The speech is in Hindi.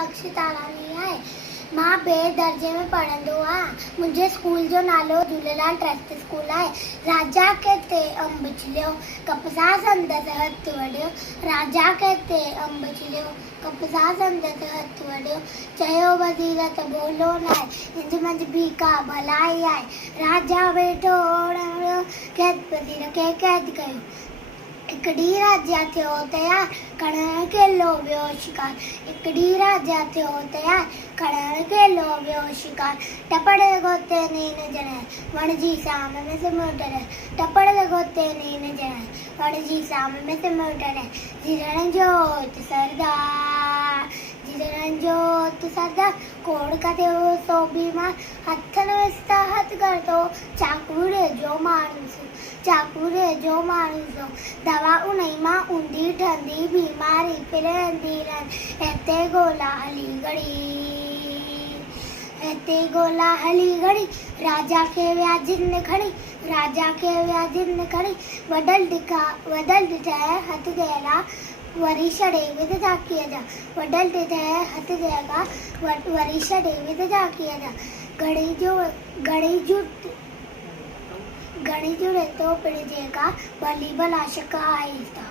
अक्षता रानी आहे। मां ॿिए दर्जे में पढ़ंदो आहियां। मुंहिंजे स्कूल जो नालो झूलेलाल ट्रस्ट स्कूल आहे। राजा खे ते अंब छिलियो, कपसा संदसि हथ वॾियो। राजा खे ते अंब छिलियो, कपसा संदसि हथ वॾियो। चयो वज़ीर त ॿोलो न आहे, इंज मंझि बि का भलाई आहे। राजा वेठो ओड़ियो, क़ैद वज़ीर खे क़ैद कयो। हिकु ॾींहुं राजा थियो तयार, कड़ण खे लोभियो शिकार। हिकु ॾींहुं राजा थियो तयार, कड़ण खे लोभियो शिकार। टपड़ गोते नीन ॼण, वणजी साम में सिमट रहे। टपड़ गोते नीन ॼण, वणजी साम में सिमट रहे। जिरण जोत सरदार, जिरण जोत सरदार, कोड़ का थियो सो बीमार। हथन विस्ता हथ करतो, चाकूरे जो माण्हू चाकूरे जो माण्हू दवा उन्हीं मां ऊंधी ठंदी, बीमारी फिरंदी रहंदी। हिते ॻोल्हा हली घड़ी, हिते ॻोल्हा हली घड़ी। राजा खे विया जिन खणी, राजा खे विया जिन खणी। वडल ॾिठा हथ जहिड़ा, वरी छॾे विध झांकीअ जा। वडल ॾिठा हथ जहिड़ा, वरी छॾे विध झांकीअ जा। घणी जो रहतो पिण जेका, भली भला शक आहिस्ता।